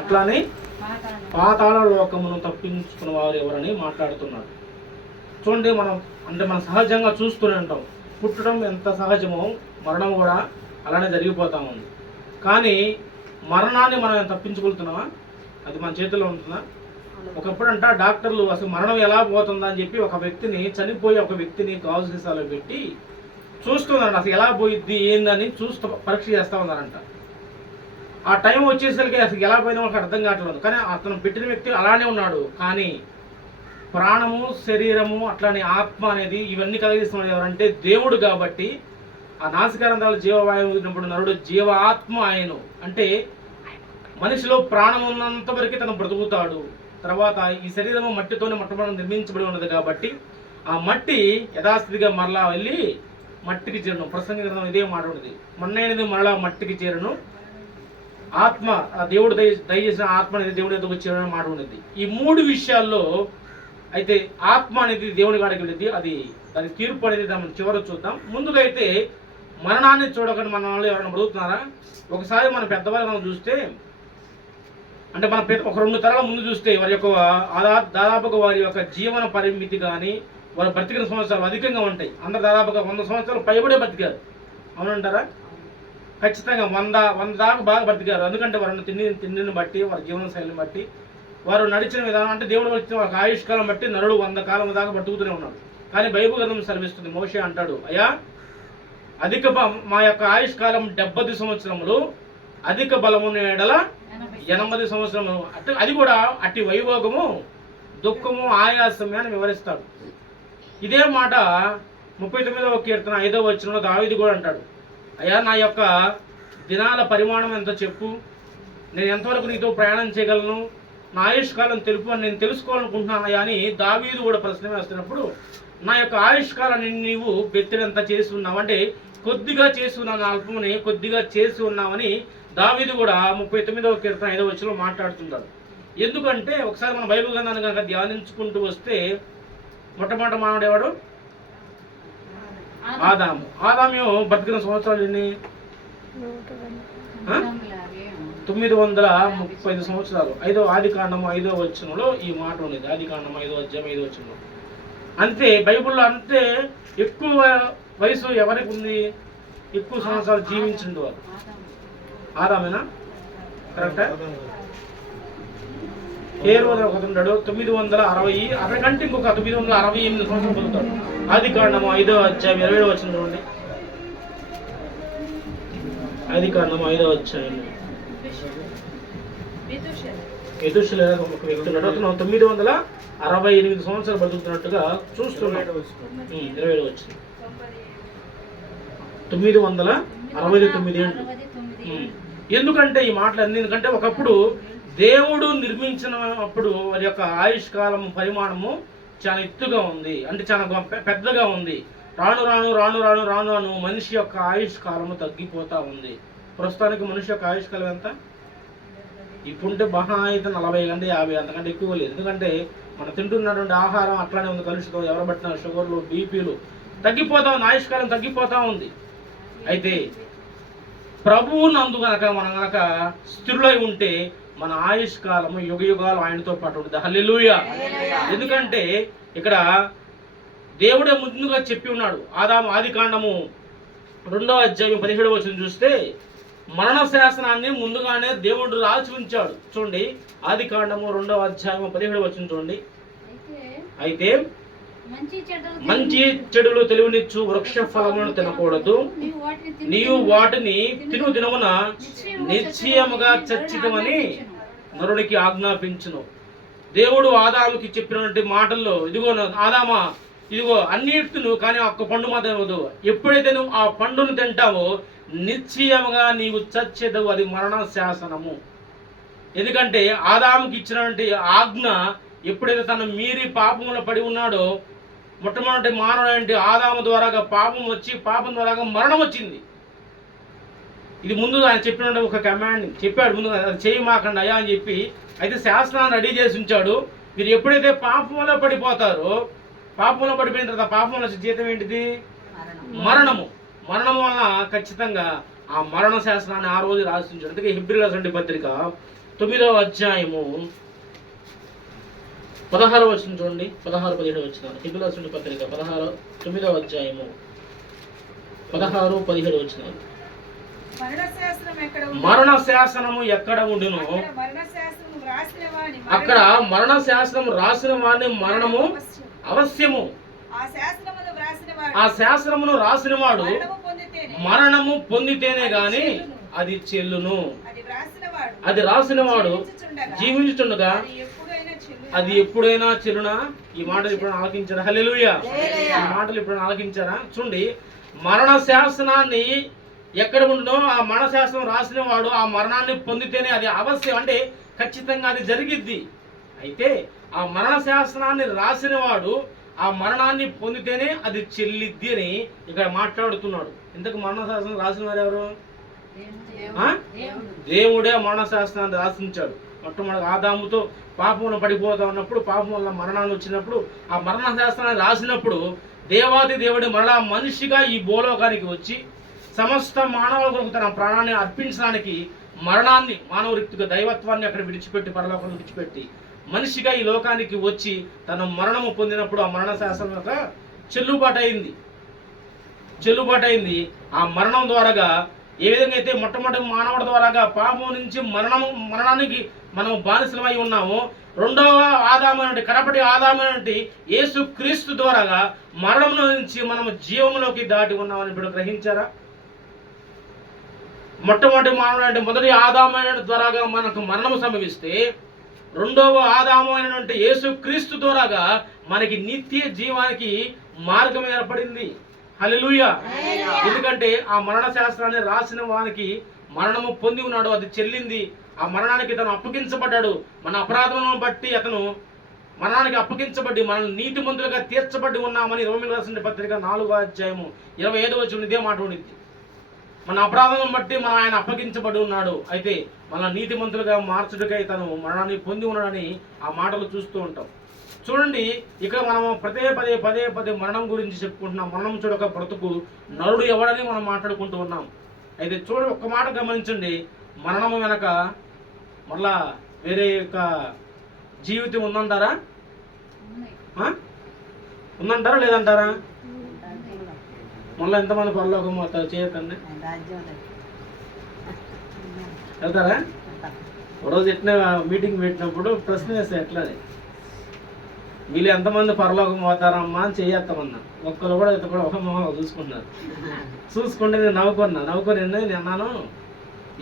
అట్లానే పాతాళ లోకమును తప్పించుకున్న వారు ఎవరని మాట్లాడుతున్నాడు. చూడండి, మనం సహజంగా చూస్తూనే ఉంటాం. పుట్టడం ఎంత సహజమో మరణం కూడా అలానే జరిగిపోతా ఉంది. కానీ మరణాన్ని మనం తప్పించుకుంటున్నామా? అది మన చేతిలో ఉంటుందా? ఒకప్పుడంట డాక్టర్లు అసలు మరణం ఎలా పోతుందా అని చెప్పి ఒక వ్యక్తిని, చనిపోయి ఒక వ్యక్తిని గాజు సీసాలో పెట్టి చూస్తున్నారంట. అసలు ఎలా పోయిద్ది ఏందని చూస్తూ పరీక్ష చేస్తూ ఉన్నారంట. ఆ టైం వచ్చేసరికి అసలు ఎలా పోయినా వాళ్ళకి అర్థం కావట్లేదు. కానీ అతను పెట్టిన వ్యక్తి అలానే ఉన్నాడు. కానీ ప్రాణము, శరీరము, అట్లానే ఆత్మ అనేది ఇవన్నీ కలిగిస్తున్నది ఎవరంటే దేవుడు. కాబట్టి ఆ నాసికారంధ్రాలు జీవవాయువు ఉన్నప్పుడు నరుడు జీవ ఆత్మ ఆయను అంటే మనిషిలో ప్రాణం ఉన్నంత వరకు తను బ్రతుకుతాడు. తర్వాత ఈ శరీరము మట్టితోనే మొట్టమొదటి నిర్మించబడి ఉన్నది కాబట్టి ఆ మట్టి యథాస్థితిగా మరలా వెళ్ళి మట్టికి చేరను. ప్రసంగ గ్రంథం ఇదే మాట ఉన్నది, మన్నైనది మరలా మట్టికి చేరను, ఆత్మ దేవుడు దయచేసిన ఆత్మ అనేది దేవుడి ఎదుగు చేరని మాట ఉన్నది. ఈ మూడు విషయాల్లో అయితే ఆత్మ అనేది దేవుని కాడికి వెళ్ళింది. అది దాని తీర్పు అనేది మనం చివరి చూద్దాం. ముందుగా అయితే మరణాన్ని చూడకుండా మన వాళ్ళు ఎవరైనా బ్రతుకుతున్నారా? ఒకసారి మన పెద్దవాళ్ళు మనం చూస్తే, అంటే మన ఒక 2 తరాల ముందు చూస్తే వారి యొక్క దాదాపుగా వారి యొక్క జీవన పరిమితి కానీ వారు బ్రతికిన సంవత్సరాలు అధికంగా ఉంటాయి. అందరు దాదాపుగా 100 సంవత్సరాలు పైబడే బ్రతికారు. అవునంటారా? ఖచ్చితంగా 100 దాకా బాగా బ్రతికారు. ఎందుకంటే వారు తిండిని బట్టి, వారి జీవన శైలిని బట్టి, వారు నడిచిన విధానం, అంటే దేవుడు వచ్చిన ఒక ఆయుష్కాలం బట్టి నరుడు 100 కాలం దాకా బ్రతుకుతూనే ఉన్నాడు. కానీ బైబిల్ గ్రంథం సెలవిస్తుంది, మోషే అంటాడు, అయ్యా మా యొక్క ఆయుష్కాలం 70 సంవత్సరములు, అధిక బలము ఎడల 80 సంవత్సరములు. అది కూడా అట్టి వైభోగము, దుఃఖము, ఆయాసమే అని వివరిస్తాడు. ఇదే మాట 39వ కీర్తన 5వ వచనంలో దావీదు కూడా అంటాడు, అయ్యా నా యొక్క దినాల పరిమాణం ఎంతో చెప్పు, నేను ఎంతవరకు నీతో ప్రయాణం చేయగలను, నా ఆయుష్కాలం తెలుపు అని నేను తెలుసుకోవాలనుకుంటున్నాను అయ్యా అని దావీదు కూడా ప్రశ్న వేస్తున్నప్పుడు, నా యొక్క ఆయుష్కాలాన్ని నీవు బెత్తినంత చేసి ఉన్నావు, అంటే కొద్దిగా చేసి ఉన్నాను, అల్పమని కొద్దిగా చేసి ఉన్నామని దావీదు కూడా 39వ కీర్తన 5వ వచనంలో మాట్లాడుతుంటాడు. ఎందుకంటే ఒకసారి మన బైబిల్ గ్రంథాన్ని కనుక ధ్యానించుకుంటూ వస్తే మొట్టమొదటి మానవుడు ఎవడు? ఆదాము. ఆదాము బ్రతికిన సంవత్సరాలు ఎన్ని? 935 సంవత్సరాలు. ఆదికాండము 5వ వచనంలో ఈ మాట ఉన్నది. ఆదికాండము 5వ అధ్యాయం 5వ వచనంలో. అంతే బైబిల్లో అంతే ఎక్కువ వయసు ఎవరికి ఉంది? ఎక్కువ సంవత్సరాలు జీవించింది వారు ఆదామేనా? కరెక్టా? ఏ రోజు ఒకటి ఉంటాడు 960, అతనికంటే ఇంకొక 968 సంవత్సరాలు పొందుతాడు. ఆదికాండము 5వ అధ్యాయం 27వ వచనం చూడండి. ఆదికాండము 5వ అధ్యాయం ఎదుర్శల ఒక వ్యక్తి ఉన్నాడు. అతను 968 సంవత్సరాలు బతుకుతున్నట్టుగా చూస్తున్నాడు. 27 వచ్చింది 969 ఏళ్ళు. ఎందుకంటే ఈ మాటలు ఎందుకంటే ఒకప్పుడు దేవుడు నిర్మించినప్పుడు వారి యొక్క ఆయుష్కాలం పరిమాణము చాలా ఎత్తుగా ఉంది, అంటే చాలా పెద్దగా ఉంది. రాను రాను రాను రాను రాను రాను మనిషి యొక్క ఆయుష్కాలము తగ్గిపోతా ఉంది. ప్రస్తుతానికి మనిషి యొక్క ఆయుష్కాలం ఎంత? ఇప్పుడుంటే మహా అయితే 40 గంటే 50, అంతకంటే ఎక్కువ లేదు. ఎందుకంటే మనం తింటున్నటువంటి ఆహారం అట్లానే ఉంది, కలుషితం, ఎవరు పట్టిన షుగర్లు, బీపీలు తగ్గిపోతా ఉంది, ఆయుష్కాలం తగ్గిపోతా ఉంది. అయితే ప్రభువు నందు గనక మనం గనక స్థిరులై ఉంటే మన ఆయుష్కాలము యుగ యుగాలు ఆయనతో పాటు ఉంటుంది. హల్లెలూయా. ఎందుకంటే ఇక్కడ దేవుడే ముందుగా చెప్పి ఉన్నాడు. ఆదికాండము 2వ అధ్యాయం 17వ వచనం చూస్తే మరణ శాసనాన్ని ముందుగానే దేవుడు రాసి ఉంచాడు. చూడండి, ఆదికాండము 2వ అధ్యాయం 17వ వచనం చూడండి. అయితే మంచి చెడులు తెలివినిచ్చు వృక్ష ఫలములను తినకూడదు, నీవు వాటిని తిను దినమున నిశ్చయముగా చచ్చితమని నరునికి ఆజ్ఞాపించును. దేవుడు ఆదాముకి చెప్పినటువంటి మాటల్లో, ఇదిగో ఆదామా, ఇదిగో అన్నిటిను, కానీ ఒక్క పండు మాత్రం ఇవ్వదు, ఎప్పుడైతే నువ్వు ఆ పండును తింటావో నిశ్చయముగా నీవు చచ్చేదవు, అది మరణ శాసనము. ఎందుకంటే ఆదాముకి ఇచ్చినటువంటి ఆజ్ఞ ఎప్పుడైతే తను మీరి పాపంలో పడి ఉన్నాడో, మొట్టమొదటి మానవుడు ఆదాము ద్వారాగా పాపం వచ్చి, పాపం ద్వారాగా మరణం వచ్చింది. ఇది ముందు ఆయన చెప్పిన ఒక కమాండ్ చెప్పాడు, ముందు చేయమాకండి అయ్యా అని చెప్పి. అయితే శాస్త్రాన్ని రెడీ చేసి ఉంచాడు. మీరు ఎప్పుడైతే పాపంలో పడిపోతారో, పాపంలో పడిపోయిన తర్వాత పాపంలో జీతం ఏంటిది? మరణము. మరణం వల్ల ఖచ్చితంగా ఆ మరణ శాస్త్రాన్ని ఆ రోజు రాసి ఉంచాడు. అందుకే హెబ్రీయులకు రాసిన పత్రిక 9వ అధ్యాయము 16వ వచనం చూడండి. 16, 17 వచనాలు. హెబ్రీయులకు రాసిన పత్రిక 9వ అధ్యాయము 16, 17 వచనాలు. మరణ శాసనము ఎక్కడ ఉండును, అక్కడ మరణ శాసనము రాసిన వారిని మరణము అవశ్యము. ఆ శాసనమును రాసిన వాడు మరణము పొందితేనే గాని అది చెల్లును. అది రాసిన వాడు జీవించుచుండగా అది ఎప్పుడైనా చెల్లునా? ఈ మాటలు ఎప్పుడైనా ఆలకించారా? హల్లెలూయా. ఈ మాటలు ఎప్పుడైనా ఆలకించారా? చూడండి, మరణ శాసనాన్ని ఎక్కడ ఉండునో ఆ మరణ శాసనం రాసిన వాడు ఆ మరణాన్ని పొందితేనే అది అవశ్యం, అంటే ఖచ్చితంగా అది జరిగిద్ది. అయితే ఆ మరణ శాసనాన్ని రాసిన వాడు ఆ మరణాన్ని పొందితేనే అది చెల్లిద్ది అని ఇక్కడ మాట్లాడుతున్నాడు. ఇంతకు మరణ శాసనం రాసిన వారు ఎవరు? దేవుడే మరణ శాసనాన్ని రాసించాడు. మొట్టమొదటి ఆదాముతో పాపంలో పడిపోతా ఉన్నప్పుడు, పాపం వల్ల మరణాన్ని వచ్చినప్పుడు, ఆ మరణ శాసనాన్ని రాసినప్పుడు దేవాది దేవుడి మరలా మనిషిగా ఈ భూలోకానికి వచ్చి సమస్త మానవుల కొరకు తన ప్రాణాన్ని అర్పించడానికి మరణాన్ని, మానవ రీతిగా దైవత్వాన్ని అక్కడ విడిచిపెట్టి, పరలోకం విడిచిపెట్టి మనిషిగా ఈ లోకానికి వచ్చి తన మరణము పొందినప్పుడు ఆ మరణ శాసనం యొక్క చెల్లుబాటు అయింది. ఆ మరణం ద్వారాగా ఏ విధంగా అయితే మొట్టమొదటి మానవుడి ద్వారాగా పాపం నుంచి మరణానికి మనం బానిసలమై ఉన్నామో, రెండవ ఆదామైనటువంటి కడపటి ఆదామైనటువంటి యేసు క్రీస్తు ద్వారాగా మరణం నుంచి మనము జీవంలోకి దాటి ఉన్నామని ఇప్పుడు గ్రహించారా? మొట్టమొదటి మానవుడు అంటే మొదటి ఆదామైన ద్వారాగా మనకు మరణము సంభవిస్తే, రెండవ ఆదామైనటువంటి యేసు క్రీస్తు ద్వారాగా మనకి నిత్య జీవానికి మార్గం ఏర్పడింది. హల్లెలూయా. ఎందుకంటే ఆ మరణ శాస్త్రాన్ని రాసిన వానికి మరణము పొంది ఉన్నాడు, అది చెల్లింది. ఆ మరణానికి తను అప్పగించబడ్డాడు. మన అపరాధములను బట్టి అతను మరణానికి అప్పగించబడి మనల్ని నీతిమంతులుగా తీర్చబడి ఉన్నామని రోమీయులకు రాసిన పత్రిక 4వ అధ్యాయము 25వ వచనం ఇదే మాట ఉండిద్ది. మన అపరాధం బట్టి మనం ఆయన అప్పగించబడి ఉన్నాడు. అయితే మన నీతిమంతులుగా మార్చుటకై తను మరణాన్ని పొంది ఉన్నాడని ఆ మాటలు చూస్తూ ఉంటాం. చూడండి, ఇక్కడ మనము పదే మరణం గురించి చెప్పుకుంటున్నాం. మరణం చూడక బ్రతుకు నరుడు ఎవడని మనం మాట్లాడుకుంటూ ఉన్నాం. అయితే చూడండి, ఒక్క మాట గమనించండి, మరణము వెనక మళ్ళా వేరే యొక్క జీవితం ఉందంటారా? ఉందంటారా లేదంటారా? మళ్ళీ ఎంతమంది పరలోకం అవుతారు? చేయకండి, వెళ్తారా? ఒకరోజు ఎట్లా మీటింగ్ పెట్టినప్పుడు ప్రశ్న వేస్తే ఎట్లని, వీళ్ళు ఎంతమంది పరలోకం పోతారమ్మా అని చేయత్తమన్నా. ఒక్కరు కూడా ఇతను కూడా ఒక మొహం చూసుకున్నారు. చూసుకుంటే నేను నవ్వుకొని నేను అన్నాను,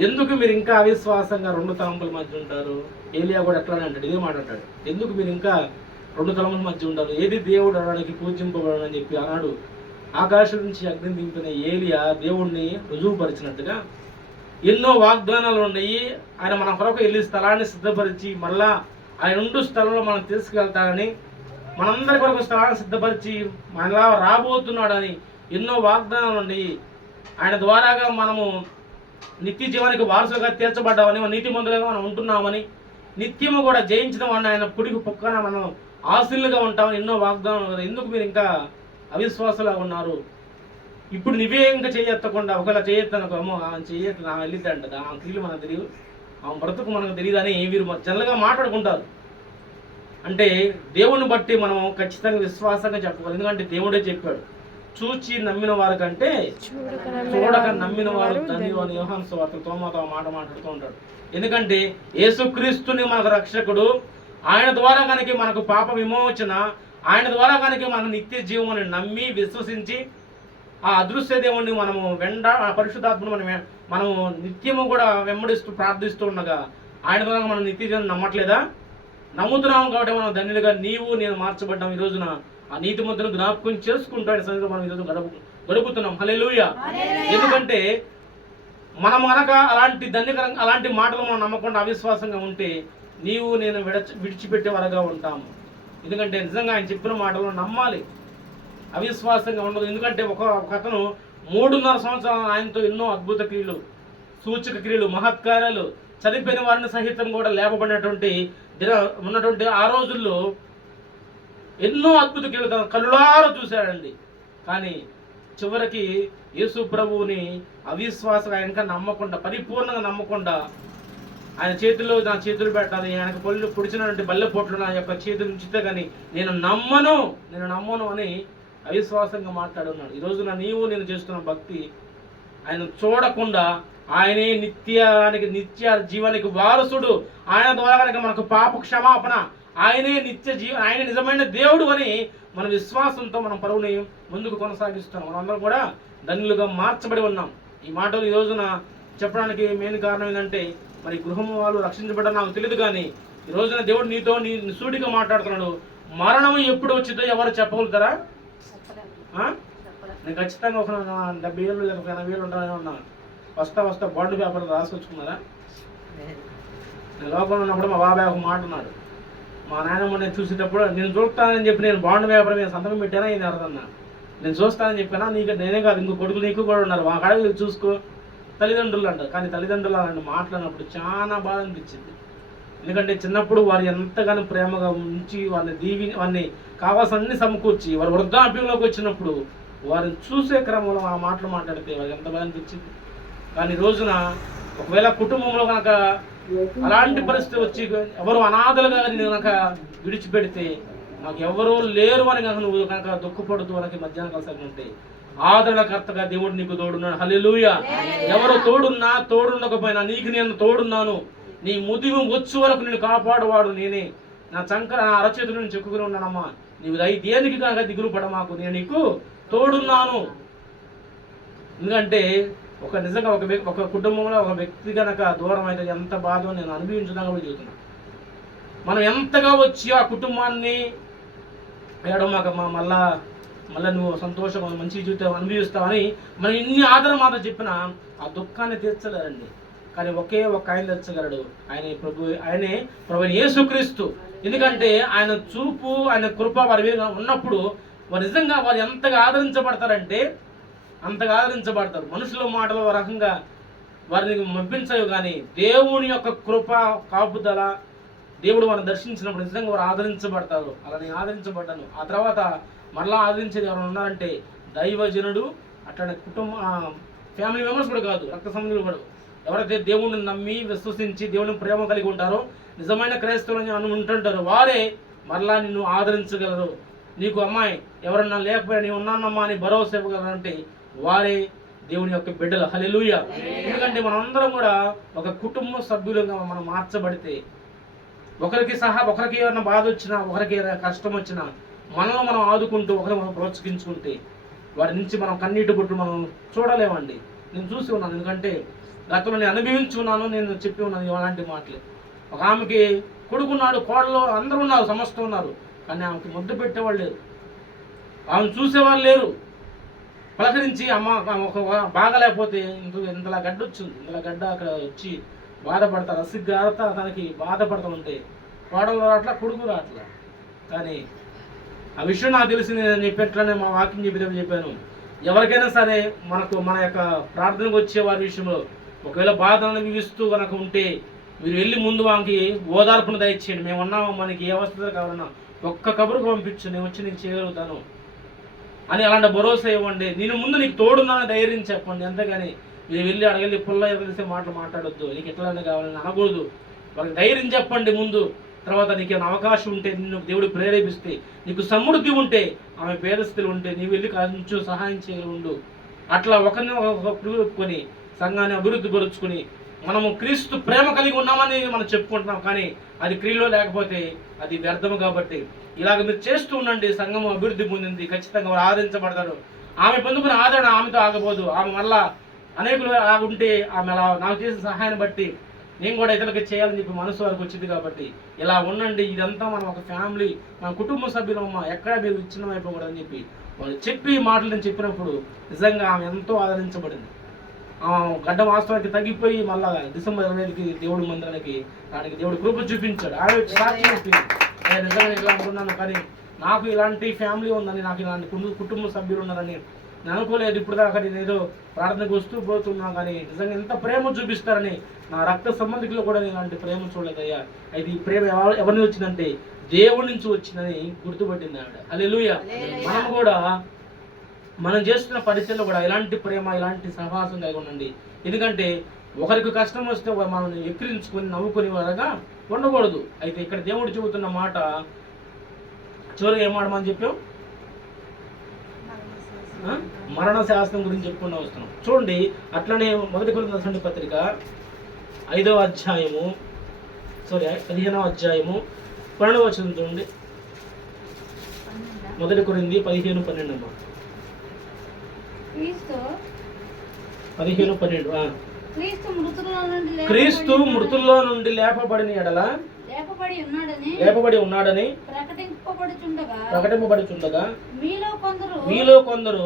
ఎందుకు మీరు ఇంకా అవిశ్వాసంగా 2 తలంపుల మధ్య ఉంటారు? ఏలియా కూడా ఎట్లానే అంటాడు, ఇదే మాట్లాడతాడు, ఎందుకు మీరు ఇంకా 2 తలంపుల మధ్య ఉంటారు? ఏది దేవుడు అనడానికి పూజింపబడని చెప్పి అన్నాడు. ఆకాశం నుంచి అగ్ని దింపిన ఏలియా దేవుణ్ణి రుజువుపరిచినట్టుగా ఎన్నో వాగ్దానాలు ఉన్నాయి. ఆయన మన కొరకు వెళ్ళి స్థలాన్ని సిద్ధపరిచి మళ్ళా ఆయన ఉండు స్థలంలో మనం తీసుకెళ్తాడని, మనందరి కొరకు స్థలాన్ని సిద్ధపరిచి మనలా రాబోతున్నాడని ఎన్నో వాగ్దానాలు ఉన్నాయి. ఆయన ద్వారాగా మనము నిత్య జీవానికి వారసులుగా తీర్చబడ్డామని, మన నీతిమంతులుగా మనం ఉంటున్నామని, నిత్యము కూడా జయించిన వాడిని ఆయన పుడికి పుక్కన మనం ఆశీలుగా ఉంటామని ఎన్నో వాగ్దానాలు కదా. ఎందుకు మీరు ఇంకా అవిశ్వాసంగా ఉన్నారు? ఇప్పుడు నువ్వే ఇంకా చేయెత్తకుండా ఒకవేళ చేయెత్తనుకోమో చేయెత్తు నా వెళ్ళిద్దంట, ఆ క్రియలు మనకు తెలియదు, ఆ బ్రతుకు మనకు తెలియదు అని వీరు జనరల్గా మాట్లాడుకుంటారు. అంటే దేవుని బట్టి మనం ఖచ్చితంగా విశ్వాసంగా చెప్పగలం. ఎందుకంటే దేవుడే చెప్పాడు, చూచి నమ్మిన వారి కంటే చూడక నమ్మిన వారు ధన్యులు అని యోహాను సువార్తలో తోమాతో మాట మాట్లాడుతూ ఉంటాడు. ఎందుకంటే యేసుక్రీస్తుని మనకు రక్షకుడు, ఆయన ద్వారా కనుక మనకు పాప విమోచన, ఆయన ద్వారా కనుక మనకు నిత్య జీవం అని నమ్మి విశ్వసించి ఆ అదృశ్య దేవుణ్ణి మనము ఆ పరిశుద్ధాత్మను మనము నిత్యము కూడా వెంబడిస్తూ ప్రార్థిస్తూ ఉండగా ఆయన ద్వారా మనం నిత్య జీవం నమ్మట్లేదా? నమ్ముతున్నాము కాబట్టి మనం ధన్యులుగా నీవు నేను మార్చబడ్డాం. ఈ రోజున ఆ నీతిమంతులను జ్ఞాపకం చేసుకుంటూ ఆయన సన్నిధిలో మనం ఈరోజు గడుపుతున్నాం. హల్లెలూయా. ఎందుకంటే మనం కనుక అలాంటి మాటలు మనం నమ్మకుండా అవిశ్వాసంగా ఉంటే నీవు నేను విడిచిపెట్టే వరగా ఉంటాము. ఎందుకంటే నిజంగా ఆయన చెప్పిన మాటలు నమ్మాలి, అవిశ్వాసంగా ఉండదు. ఎందుకంటే ఒక అతను 3.5 సంవత్సరాలు ఆయనతో ఎన్నో అద్భుత క్రియలు, సూచక క్రియలు, మహత్కార్యాలు, చనిపోయిన వారిని సహితం కూడా లేపబడినటువంటి ఉన్నటువంటి ఆ రోజుల్లో ఎన్నో అద్భుత క్రియలు తన కళ్ళారా చూశాడండి. కానీ చివరికి యేసు ప్రభువుని అవిశ్వాసంగా ఇంకా నమ్మకుండా, పరిపూర్ణంగా నమ్మకుండా ఆయన చేతుల్లో నా చేతులు పెట్టాలి, ఆయనకు పళ్ళు పొడిచినటువంటి బల్లె పొట్లు నా యొక్క చేతులు ఉంచితే కానీ నేను నమ్మను అని అవిశ్వాసంగా మాట్లాడున్నాడు. ఈ రోజున నేను చేస్తున్న భక్తి ఆయన చూడకుండా ఆయనే నిత్య జీవానికి వారసుడు, ఆయన ద్వారా కనుక మనకు పాప క్షమాపణ, ఆయనే ఆయన నిజమైన దేవుడు అని మన విశ్వాసంతో మనం పరువుని ముందుకు కొనసాగిస్తున్నాం. మనందరం కూడా ధన్యులుగా మార్చబడి ఉన్నాం. ఈ మాటలు ఈ రోజున చెప్పడానికి మెయిన్ కారణం ఏంటంటే, మరి గృహం వాళ్ళు రక్షించబడ్డా నాకు తెలియదు, కానీ ఈ రోజున దేవుడు నీతో సూటిగా మాట్లాడుతున్నాడు. మరణం ఎప్పుడు వచ్చిందో ఎవరు చెప్పగలుగుతారా? నేను ఖచ్చితంగా ఒక 70 ఏళ్ళు లేదా 80 ఏళ్ళు ఉంటానని ఉన్నా. వస్తా బాండ్ పేపర్ రాసుకొచ్చుకున్నారా? నేను లోపల ఉన్నప్పుడు మా బాబాయ్ ఒక మాట ఉన్నాడు. మా నాయనమ్మ నేను చూసేటప్పుడు నేను చూస్తానని చెప్పి నేను బాండ్ పేపర్ మీద సంతకం పెట్టానా ఇది అర్థన్నా. నేను చూస్తానని చెప్పానా, నేనే కాదు ఇంకో కొడుకులు నీకు కూడా ఉన్నారు, మా కాడ చూసుకో తల్లిదండ్రులు అంటారు. కానీ తల్లిదండ్రులు అలాంటి మాట్లాడినప్పుడు చాలా బాధ అనిపించింది. ఎందుకంటే చిన్నప్పుడు వారు ఎంతగానో ప్రేమగా ఉంచి వారిని కావాల్సన్నీ సమకూర్చి వారు వృద్ధాప్యంలోకి వచ్చినప్పుడు వారిని చూసే క్రమంలో ఆ మాటలు మాట్లాడితే వారికి ఎంత బాధ అనిపించింది. కానీ రోజున ఒకవేళ కుటుంబంలో కనుక అలాంటి పరిస్థితి వచ్చి ఎవరు అనాథలుగా కనుక విడిచిపెడితే, నాకు ఎవరూ లేరు అని కనుక నువ్వు కనుక దుఃఖపడుతూ మనకి మధ్యాహ్నం కలిసి ఉంటే, ఆదరణకర్తగా దేవుడు నీకు తోడున్నాడు. హల్లెలూయా. ఎవరు తోడుండకపోయినా నీకు నేను తోడున్నాను. నీ ముదిము వచ్చు వరకు నేను కాపాడువాడు నేనే. నా అరచేతుల నుంచి చెక్కుకుని ఉన్నానమ్మా, నీవు దేనికి కనుక దిగులు పడమాకు, నేను నీకు తోడున్నాను. ఎందుకంటే నిజంగా ఒక కుటుంబంలో ఒక వ్యక్తి కనుక దూరం అయితే ఎంత బాధో నేను అనుభవించుదాకా కూడా చెబుతున్నా. మనం ఎంతగా వచ్చి ఆ కుటుంబాన్ని ఏడమాక మళ్ళీ నువ్వు సంతోషం మంచి జీవితం అనుభవిస్తావని మనం ఇన్ని ఆదరణ మాట చెప్పినా ఆ దుఃఖాన్ని తీర్చలేరండి. కానీ ఒకే ఆయన తెచ్చగలడు, ఆయనే ప్రభు యేసుక్రీస్తు. ఎందుకంటే ఆయన చూపు, ఆయన కృప వారి మీద ఉన్నప్పుడు వారు నిజంగా వారు ఎంతగా ఆదరించబడతారంటే అంతగా ఆదరించబడతారు. మనుషుల మాటలు రకంగా వారిని మెప్పించవు, కానీ దేవుని యొక్క కృప కాపుదల దేవుడు వారిని దర్శించినప్పుడు నిజంగా వారు ఆదరించబడతారు. అలా నేను ఆదరించబడ్డాను. ఆ తర్వాత మరలా ఆదరించేది ఎవరైనా ఉన్నారంటే దైవజనుడు, అట్లాంటి ఫ్యామిలీ మెంబర్స్ కూడా కాదు, రక్త సంబంధులు కూడా, ఎవరైతే దేవుడిని నమ్మి విశ్వసించి దేవుని ప్రేమ కలిగి ఉంటారో, నిజమైన క్రైస్తవులని అని ఉంటుంటారో వారే మరలా నిన్ను ఆదరించగలరు. నీకు అమ్మాయి ఎవరన్నా లేకపోయినా నీవు ఉన్నానమ్మా అని భరోసా ఇవ్వగలరంటే వారే దేవుని యొక్క బిడ్డలు. హల్లెలూయా. ఎందుకంటే మనందరం కూడా ఒక కుటుంబ సభ్యులుగా మనం మార్చబడితే, ఒకరికి ఏమైనా బాధ వచ్చినా, ఒకరికి ఏదైనా కష్టం వచ్చినా మనలో మనం ఆదుకుంటూ ఒకరిని మనం ప్రోత్సహించుకుంటే వారి నుంచి మనం కన్నీటి బొట్టు మనం చూడలేమండి. నేను చూసి ఉన్నాను, ఎందుకంటే గతంలో నేను అనుభవించి ఉన్నాను, నేను చెప్పి ఉన్నాను అలాంటి మాటలు. ఒక ఆమెకి కొడుకున్నాడు, కోడలు అందరూ ఉన్నారు, సమస్తం ఉన్నారు, కానీ ఆమెకి ముద్దు పెట్టేవాళ్ళు లేరు, ఆమెను చూసేవాళ్ళు లేరు. పలకరించి అమ్మ ఒక బాగలేకపోతే ఇంతలా గడ్డ వచ్చింది, ఇంతలా గడ్డ అక్కడ వచ్చి బాధపడతారు, అసిగ్గారత తనకి బాధపడుతూ ఉంటే కోడలు రావట్లా, కొడుకు రావట్లా. కానీ ఆ విషయం నాకు తెలిసింది, నేను చెప్పేట్లనే మా వాక్యం చెప్పాను. ఎవరికైనా సరే మన యొక్క ప్రార్థనకు వచ్చే వారి విషయంలో ఒకవేళ బాధను అనుభవిస్తూ కనుక ఉంటే మీరు వెళ్ళి ముందు వానికి ఓదార్పును దయచేయండి. మేము ఉన్నాము, మనకి ఏ అవస్థలు కావాలన్నా ఒక్క కబురుకు పంపించు, నేను వచ్చి నీకు చేయగలుగుతాను అని అలాంటి భరోసా ఇవ్వండి. నేను ముందు నీకు తోడున్నాను ధైర్యం చెప్పండి. అంతేగాని మీరు వెళ్ళి అడగలి పుల్ల ఎగలిసే మాటలు మాట్లాడొద్దు, నీకు ఎట్లానే కావాలని అనకూడదు. వాళ్ళకి ధైర్యం చెప్పండి ముందు. తర్వాత నీకు ఏమైనా అవకాశం ఉంటే, నిన్ను దేవుడు ప్రేరేపిస్తే, నీకు సమృద్ధి ఉంటే, ఆమె పేదస్థితులు ఉంటే నీవు వెళ్ళి కొంచెం సహాయం చేయగలడు. అట్లా ఒకరిని కొని సంఘాన్ని అభివృద్ధి పరుచుకుని మనము క్రీస్తు ప్రేమ కలిగి ఉన్నామని మనం చెప్పుకుంటున్నాం, కానీ అది క్రియలో లేకపోతే అది వ్యర్థము. కాబట్టి ఇలాగ మీరు చేస్తూ ఉండండి, సంఘము అభివృద్ధి పొందింది, ఖచ్చితంగా వారు ఆదరించబడతారు. ఆమె పొందుకున్న ఆదరణ ఆమెతో ఆగబోదు. ఆమె వల్ల అనేకులు ఉంటే ఆమె అలా నాకు చేసిన సహాయాన్ని బట్టి నేను కూడా ఇతరులకి చేయాలని చెప్పి మనసు వరకు వచ్చింది. కాబట్టి ఇలా ఉండండి, ఇదంతా మనం ఒక ఫ్యామిలీ, మన కుటుంబ సభ్యులమ్మ, ఎక్కడ మీరు విచ్ఛిన్నమైపోకూడదని చెప్పి వాళ్ళు చెప్పి మాటలు నేను చెప్పినప్పుడు నిజంగా ఆమె ఎంతో ఆదరించబడింది. గడ్డ వాస్తవానికి తగ్గిపోయి మళ్ళా డిసెంబర్ 25కి దేవుడి మందిరానికి దానికి దేవుడు కృప చూపించాడు. ఆమె సాక్షి చెప్పింది, నేను నిజంగా ఇలా అనుకున్నాను, కానీ నాకు ఇలాంటి ఫ్యామిలీ ఉందని, నాకు ఇలాంటి కుటుంబ సభ్యులు ఉన్నారని నేను అనుకోలేదు. ఇప్పుడు దాకా నేను ఏదో ప్రార్థనకు వస్తూ పోతున్నా, కానీ నిజంగా ఎంత ప్రేమ చూపిస్తారని నా రక్త సంబంధికులు కూడా నేను ఇలాంటి ప్రేమ చూడలేదయ్యా. అయితే ఈ ప్రేమ ఎవరిని వచ్చిందంటే దేవుడి నుంచి వచ్చిందని గుర్తుపట్టింది ఆవిడ. హల్లెలూయా. మనం కూడా మనం చేస్తున్న పరిచయంలో కూడా ఇలాంటి ప్రేమ, ఇలాంటి సహవాసం కలిగి ఉండండి. ఎందుకంటే ఒకరికి కష్టం వస్తే మనల్ని ఎక్కిరించుకొని నవ్వుకునే వారుగా ఉండకూడదు. అయితే ఇక్కడ దేవుడు చెబుతున్న మాట చివరికి ఏం మాడమని చెప్పాం? మరణ శాస్త్రం గురించి చెప్పుకుంటూ వస్తున్నాం. చూడండి, అట్లనే 1 కొరింథీ పత్రిక 5వ అధ్యాయము 15వ అధ్యాయము 12వ వచనం చూడండి. 1 కొరింథీ 15:12 15:12 క్రీస్తు మృతుల్లో నుండి లేపబడిన ఎడల లేపబడి ఉన్నాడని ప్రకటింపబడుచుండగా మీలో కొందరు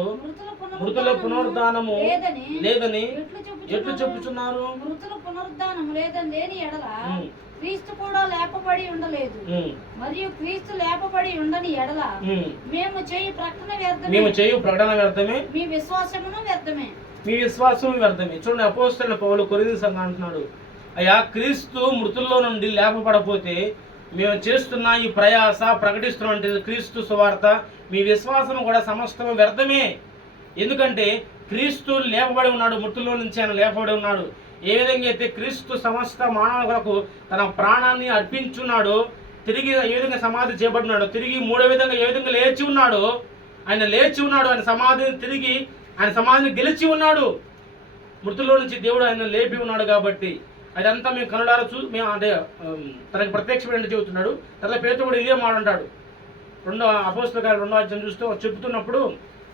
మృతుల పునరుద్ధానము లేదని ఎట్లు చెప్పుచున్నారు? మృతుల పునరుద్ధానము లేని ఎడల క్రీస్తు కూడా లేపబడి ఉండలేదు. మరియు క్రీస్తు లేపబడి ఉండని ఎడల మేము చేయు ప్రకటన వ్యర్థమే, మీ విశ్వాసమును వ్యర్థమే. చూడండి, అపోస్తలుడైన పౌలు కొరింథీ సంఘం అంటున్నాడు, అయ్యా క్రీస్తు మృతుల్లో నుండి లేపబడపోతే మేము చేస్తున్న ఈ ప్రయాస ప్రకటిస్తున్న క్రీస్తు సువార్త మీ విశ్వాసం కూడా సమస్తము వ్యర్థమే. ఎందుకంటే క్రీస్తు లేపబడి ఉన్నాడు, మృతుల్లో నుంచి ఆయన లేపబడి ఉన్నాడు. ఏ విధంగా అయితే క్రీస్తు సమస్త మానవులకు తన ప్రాణాన్ని అర్పించున్నాడో, తిరిగి ఏ విధంగా సమాధి చేయబడినాడో, తిరిగి మూడో విధంగా ఏ విధంగా లేచి ఉన్నాడో, ఆయన లేచి ఉన్నాడు, ఆయన సమాధిని గెలిచి ఉన్నాడు. మృతుల్లో నుంచి దేవుడు ఆయన లేపి ఉన్నాడు. కాబట్టి అదంతా మేము కనుడారా మేము అంటే తనకి ప్రత్యక్షమైన చెబుతున్నాడు. తర్వాత పేతురుడు ఇదే మాట అంటాడు. 2వ అపోస్తల కార్యాలు 2వ అధ్యాయం చూస్తూ చెబుతున్నప్పుడు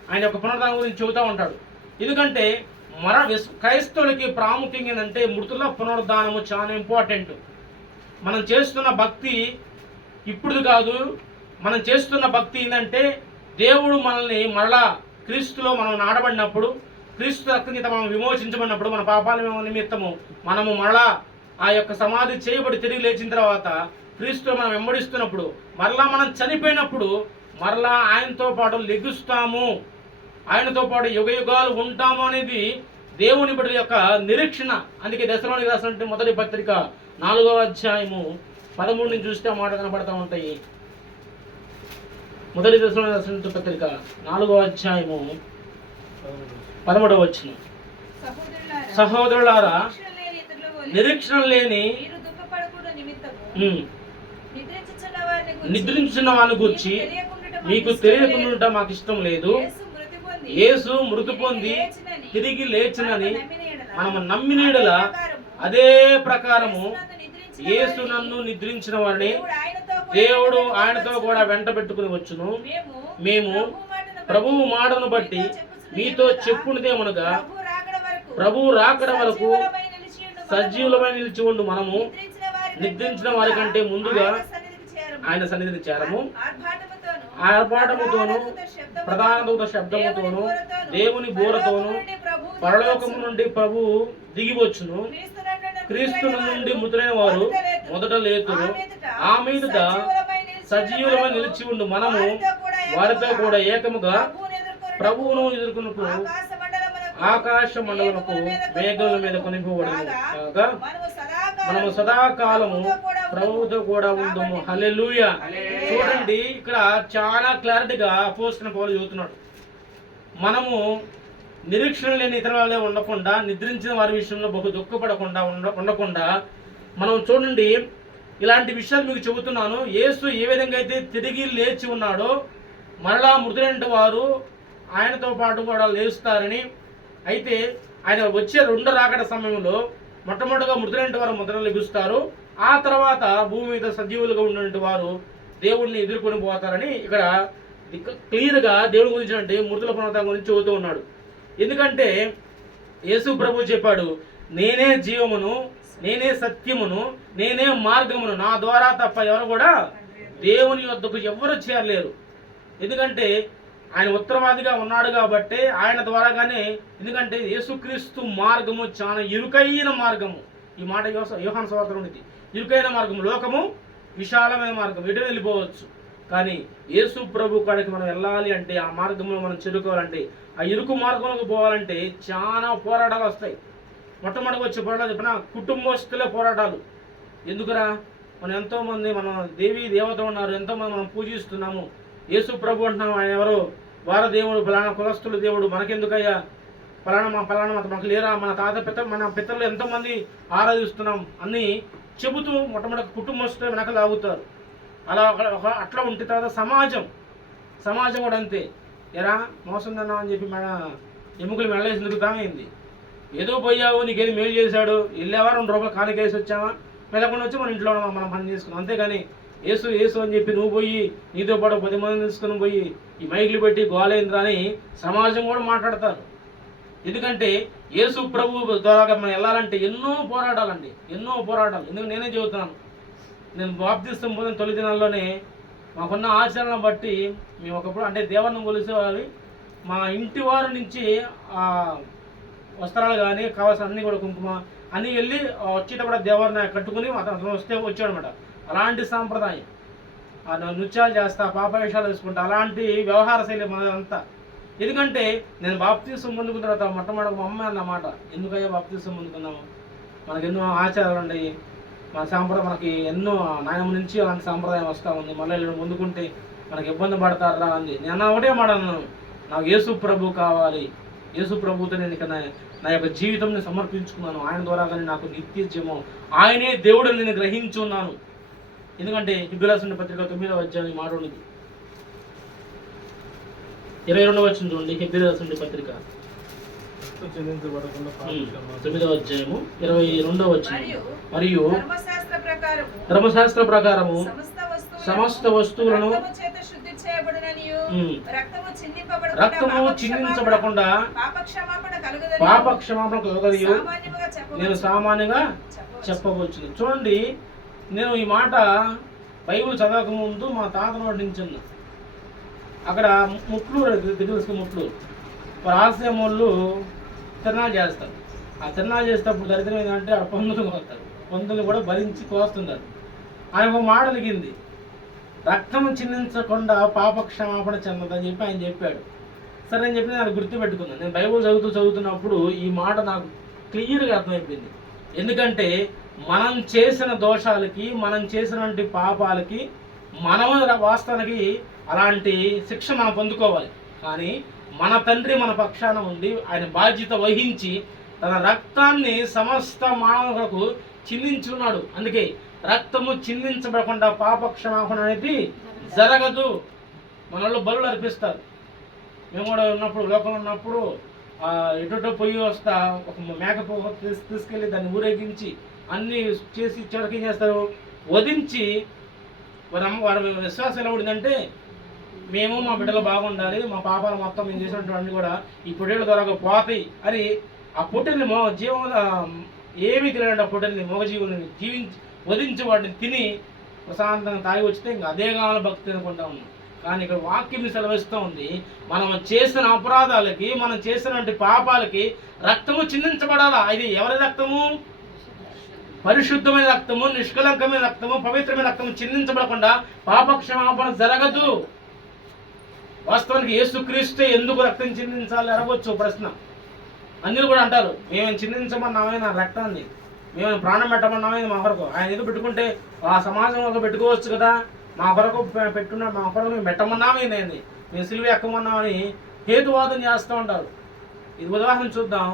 ఆయన యొక్క పునరుద్ధానం గురించి చెబుతూ ఉంటాడు. ఎందుకంటే క్రైస్తవులకి ప్రాముఖ్యం ఏంటంటే మృతుల పునరుద్ధానము చాలా ఇంపార్టెంట్. మనం చేస్తున్న భక్తి ఇప్పుడు కాదు, మనం చేస్తున్న భక్తి ఏంటంటే దేవుడు మనల్ని మరలా క్రీస్తులో మనం నాటబడినప్పుడు, క్రీస్తు రక్తనిత మనం విమోచించబడినప్పుడు, మన పాపాల నిమిత్తము మనము మరలా ఆ యొక్క సమాధి చేయబడి తిరిగి లేచిన తర్వాత క్రీస్తులో మనం వెంబడిస్తున్నప్పుడు, మరలా మనం చనిపోయినప్పుడు మరలా ఆయనతో పాటు లెగుస్తాము, ఆయనతో పాటు యుగయుగాలు ఉంటాము అనేది దేవుని బిడ్డల యొక్క నిరీక్షణ. అందుకే దశలోనికి రాసినటువంటి 1వ పత్రిక 4వ అధ్యాయము 13 నుంచి చూస్తే ఆ మాట కనబడతా ఉంటాయి. 1 దశలోనికి రాసినటువంటి పత్రిక 4వ అధ్యాయము 13వ వచనం, సహోదరులారా నిరీక్షణ లేని నిద్రించిన వారిని గురించి మీకు తెలియకుండా మాకు ఇష్టం లేదు. యేసు మృతి పొంది తిరిగి లేచినని మనము నమ్మినీడల అదే ప్రకారము యేసు నన్ను నిద్రించిన వారిని దేవుడు ఆయనతో కూడా వెంట పెట్టుకుని వచ్చును. మేము ప్రభువు మాటను బట్టి మీతో చెప్పునిదేమనగా, ప్రభువు రాకడ వరకు సజీవులమై నిలిచి ఉండు మనము నిద్రించిన వారి కంటే ముందుగా ఆయన సన్నిధిని చేరము. ఆర్భాటముతోను ప్రధాన దూత శబ్దముతోను దేవుని బోరతోను పరలోకము నుండి ప్రభువు దిగివచ్చును. క్రీస్తు నుండి మృతులైన వారు మొదట లేతురు. ఆ మీదట సజీవులమై నిలిచి ఉండు మనము వారితో కూడా ఏకముగా ప్రభువును ఎదుర్కొనుకు ఆకాశ మండలముకు మేఘముల మీద కొనిపోబడము కాగా మనము సదాకాలము ప్రభువుతో కూడా ఉందము. హల్లెలూయా. చూడండి, ఇక్కడ చాలా క్లారిటీగా అపోస్తలుడైన పౌలు చెబుతున్నాడు. మనము నిరీక్షణ లేని ఇతరులే ఉండకుండా, నిద్రించిన వారి విషయంలో బహు దుఃఖపడకుండా ఉండకుండా మనం చూడండి, ఇలాంటి విషయాలు మీకు చెబుతున్నాను. యేసు ఏ విధంగా అయితే తిరిగి లేచి ఉన్నాడో మరలా మృతులైన వారు ఆయనతో పాటు కూడా లేస్తారని. అయితే ఆయన వచ్చే 2వ రాకడ సమయంలో మొట్టమొదటిగా మృతులైన వారు మొదట లెగుస్తారు. ఆ తర్వాత భూమి మీద సజీవులుగా ఉన్నటువంటి వారు దేవుడిని ఎదుర్కొని పోతారని ఇక్కడ క్లియర్గా దేవుడి గురించి అంటే మృతుల పునరుద్ధానం గురించి చెబుతూ ఉన్నాడు. ఎందుకంటే యేసు ప్రభు చెప్పాడు, నేనే జీవమును, నేనే సత్యమును, నేనే మార్గమును, నా ద్వారా తప్ప ఎవరు కూడా దేవుని వద్దకు ఎవరు చేరలేరు. ఎందుకంటే ఆయన ఉత్తరవాదిగా ఉన్నాడు కాబట్టి ఆయన ద్వారాగానే. ఎందుకంటే యేసుక్రీస్తు మార్గము చాలా ఇరుకైన మార్గము. ఈ మాట యోహాను సువార్తలో ఉంది. ఇరుకైన మార్గం, లోకము విశాలమైన మార్గం, ఎటు వెళ్ళిపోవచ్చు. కానీ యేసు ప్రభు కాడికి మనం వెళ్ళాలి అంటే, ఆ మార్గంలో మనం చేరుకోవాలంటే, ఆ ఇరుకు మార్గంలోకి పోవాలంటే చాలా పోరాటాలు వస్తాయి. మొట్టమొదటి వచ్చే పోరాటాలు చెప్పిన కుటుంబస్తులే పోరాటాలు. ఎందుకురా, మనం ఎంతోమంది మనం దేవత ఉన్నారు, ఎంతోమంది మనం పూజిస్తున్నాము. యేసు ప్రభు అంటున్నాము, ఆయన ఎవరు, వార దేవుడు, ఫలానా కులస్తుల దేవుడు, మనకెందుకయ్యా పలానా మాకు లేరా, మన మన పితరులు ఎంతోమంది ఆరాధిస్తున్నాం అని చెబుతూ మొట్టమొదటి కుటుంబస్తులు వెనక లాగుతారు. అట్లా ఉంటే తర్వాత సమాజం కూడా అంతే. ఎరా మోసం తిన్నాం అని చెప్పి మన ఎముకలు మెడలేసి తిరుగుతామైంది. ఏదో పోయావు, నీకేది మేలు చేశాడు, వెళ్ళావా 2 రూపాయలు కానికేసి వచ్చావా, వెళ్ళకుండా వచ్చి మన ఇంట్లో మనం పని చేసుకున్నాం. అంతేగాని యేసు అని చెప్పి నువ్వు పోయి నీతో పాటు 10 మందిని తీసుకుని పోయి ఈ మైకులు పెట్టి గోలేంద్ర అని సమాజం కూడా మాట్లాడతారు. ఎందుకంటే యేసు ప్రభు ద్వారా మనం వెళ్ళాలంటే ఎన్నో పోరాటాలండి, ఎన్నో పోరాటాలు. ఎందుకంటే నేనే చెబుతున్నాను, నేను బాప్తిస్తం పొందిన తొలి దినాల్లోనే మాకున్న ఆచరణను బట్టి మేము ఒకప్పుడు అంటే దేవుని కొలిసేవాళ్ళి, మా ఇంటి వారి నుంచి వస్త్రాలు కానీ కావాల్సిన అన్నీ కూడా కుంకుమ అన్నీ వెళ్ళి వచ్చేటప్పుడు దేవుడిని కట్టుకుని అతను వస్తే వచ్చాడనమాట. అలాంటి సాంప్రదాయం, నృత్యాలు చేస్తా, పాపవేషాలు వేసుకుంటా, అలాంటి వ్యవహార శైలి మనదంతా. ఎందుకంటే నేను బాప్తిస్తం పొందుకున్న తర్వాత మొట్టమొదటి మా అమ్మ అన్నమాట, ఎందుకయ్యా బాప్తిస్తం పొందుకున్నాము, మనకు ఎన్నో ఆచారాలు ఉన్నాయి, మన సాంప్రదాయం మనకి ఎన్నో నాయన నుంచి అలాంటి సాంప్రదాయం వస్తూ ఉంది, మళ్ళీ ముందుకుంటే మనకి ఇబ్బంది పడతారా అంది. నేను ఒకటే మాట అన్నాను, నాకు యేసు ప్రభు కావాలి, యేసు ప్రభుతో నేను ఇక నా యొక్క జీవితం సమర్పించుకున్నాను, ఆయన ద్వారా కానీ నాకు నిత్య జీవం, ఆయనే దేవుడు నేను గ్రహించున్నాను. ఎందుకంటే హెబ్రీయులకు రాసిన పత్రిక 9వ అధ్యాయం మాట ఉన్నది, 22వ వచనం చూడండి. హెబ్రీయులకు రాసిన పత్రిక 9వ అధ్యాయము 22వ వచనం. మరియు ధర్మశాస్త్ర ప్రకారము సమస్త వస్తువులను రక్తము చిందించబడకుండా పాప క్షమాపణ కలుగదు నేను సామాన్యంగా చెప్పవచ్చును. చూడండి, నేను ఈ మాట బైబిల్ చదవక ముందు మా తాత నోటి నుంచి అక్కడ ముట్లూరు దిగులుసుకు ముట్లూరు ఆశయం వాళ్ళు తిరణాలు చేస్తారు. ఆ తిరణాలు చేసేటప్పుడు దరిద్రం ఏంటంటే ఆ పందులు కోస్తారు, పందులు కూడా భరించి కోస్తున్నారు. ఆయన ఒక మాట దిగింది, రక్తం చిందించకుండా పాప క్షమాపణ చెందదని చెప్పి ఆయన చెప్పాడు. సరే అని చెప్పి నేను గుర్తుపెట్టుకున్నాను. నేను బైబిల్ చదువుతున్నప్పుడు ఈ మాట నాకు క్లియర్గా అర్థమైపోయింది. ఎందుకంటే మనం చేసిన దోషాలకి, మనం చేసినటువంటి పాపాలకి మనము వాస్తవానికి అలాంటి శిక్ష మనం పొందుకోవాలి. కానీ మన తండ్రి మన పక్షాన ఉండి ఆయన బాధ్యత వహించి తన రక్తాన్ని సమస్త మానవులకు చిందించున్నాడు. అందుకే రక్తము చిందించబడకుండా పాప క్షమాపణ అనేది జరగదు. మనలో బలులు అర్పిస్తారు. మేము కూడా ఉన్నప్పుడు లోకంలో ఉన్నప్పుడు ఎటో పొయ్యి వస్తా ఒక మేకపో తీసుకెళ్ళి దాన్ని ఊరేగించి అన్నీ చేసి చివరికి ఏం చేస్తారు, వధించి వారి విశ్వాసం ఎలా ఉండిందంటే మేము మా బిడ్డలు బాగుండాలి, మా పాపాలు మొత్తం మేము చేసినటువంటి కూడా ఈ పొట్టేళ్ళ ద్వారా పోతాయి అని ఆ పొట్టెల్ని జీవంలో ఏమీ తెలియదు, ఆ పొట్టెల్ని మగజీవుల్ని వధించి వాటిని తిని ప్రశాంతంగా తాగి వచ్చితే ఇంకా అదే కావాలి భక్తి అనుకుంటా ఉన్నాం. కానీ ఇక్కడ వాక్యం సెలవిస్తూ ఉంది, మనం చేసిన అపరాధాలకి, మనం చేసినటువంటి పాపాలకి రక్తము చిందించబడాలా. ఇది ఎవరి రక్తము? పరిశుద్ధమైన రక్తము, నిష్కలంకమైన రక్తము, పవిత్రమైన రక్తము చిందించబడకుండా పాప క్షమాపణ జరగదు. వాస్తవానికి యేసుక్రీస్తే ఎందుకు రక్తం చిందించాలి అడగవచ్చు ప్రశ్న. అందరూ కూడా అంటారు, మేము చిందించమన్నామే నా రక్తాన్ని, మేము ప్రాణం పెట్టమన్నామే మా కొరకు. ఆయన ఎందుకు పెట్టుకుంటే ఆ సమాజంలో పెట్టుకోవచ్చు కదా, మా కొరకు పెట్టుకున్నా, మా కొరకు మేము పెట్టమన్నామే, మేము సిలువ ఎక్కమన్నామని హేతువాదం చేస్తూ ఉంటారు. ఇది ఉదాహరణ చూద్దాం.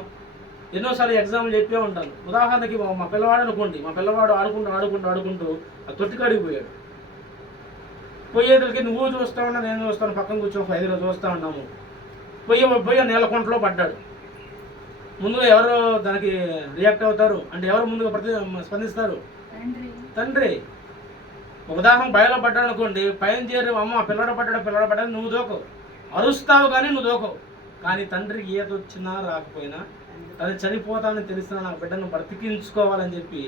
ఎన్నోసార్లు ఎగ్జామ్లు చెప్పే ఉంటాను. ఉదాహరణకి మా పిల్లవాడు అనుకోండి, మా పిల్లవాడు ఆడుకుంటూ ఆ తొట్టికాడికి పోయాడు. పోయేదరికి నువ్వు చూస్తూ ఉన్నా, నేను చూస్తాను, పక్కన కూర్చొని 5 రోజులు చూస్తూ ఉన్నాము. పోయి నేలకొంటలో పడ్డాడు. ముందుగా ఎవరు దానికి రియాక్ట్ అవుతారు అంటే ఎవరు ముందుగా స్పందిస్తారు? తండ్రి. ఒక ఉదాహరణ బయలో పడ్డాడు అనుకోండి, పైన చేరి అమ్మ పిల్లడ పడ్డాడు నువ్వు దోకవు, అరుస్తావు కానీ నువ్వు దోకవు. కానీ తండ్రికి ఈత వచ్చినా రాకపోయినా అది చనిపోతానని తెలిసిన నా బిడ్డను బ్రతికించుకోవాలని చెప్పి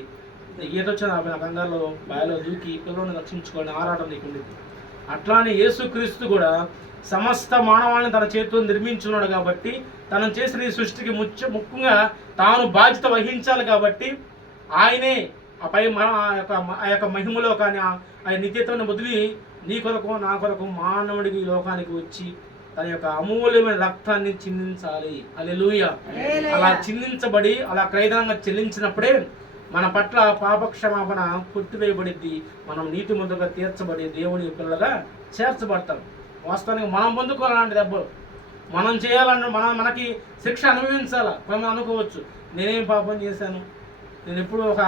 ఈత వచ్చిన నా కంగారులో బాయలో దూకి పిల్లల్ని రక్షించుకోవాలని ఆరాటం నీకు ఉండేది. అట్లానే యేసుక్రీస్తు కూడా సమస్త మానవాళిని తన చేతితో నిర్మించున్నాడు కాబట్టి, తను చేసిన ఈ సృష్టికి ముఖ్యంగా తాను బాధ్యత వహించాలి కాబట్టి ఆయనే ఆ యొక్క మహిమలో కానీ ఆ నిత్యత్వాన్ని వదిలి నీ కొరకు నా కొరకు మానవుడికి ఈ లోకానికి వచ్చి తన యొక్క అమూల్యమైన రక్తాన్ని చిందించాలి. హల్లెలూయా. అలా చిందించబడి అలా క్రయధనంగా చెల్లించినప్పుడే మన పట్ల పాపక్షమాపణ కొట్టివేయబడిద్ది, మనం నీతిమంతులుగా తీర్చబడి దేవుని పిల్లలుగా చేర్చబడతాం. వాస్తవానికి మనం పొందుకోవాలంటే దెబ్బలు మనం చేయాలన్న మనకి శిక్ష అనుభవించాలా. మనం అనుకోవచ్చు, నేనేం పాపం చేశాను, నేను ఎప్పుడు ఒక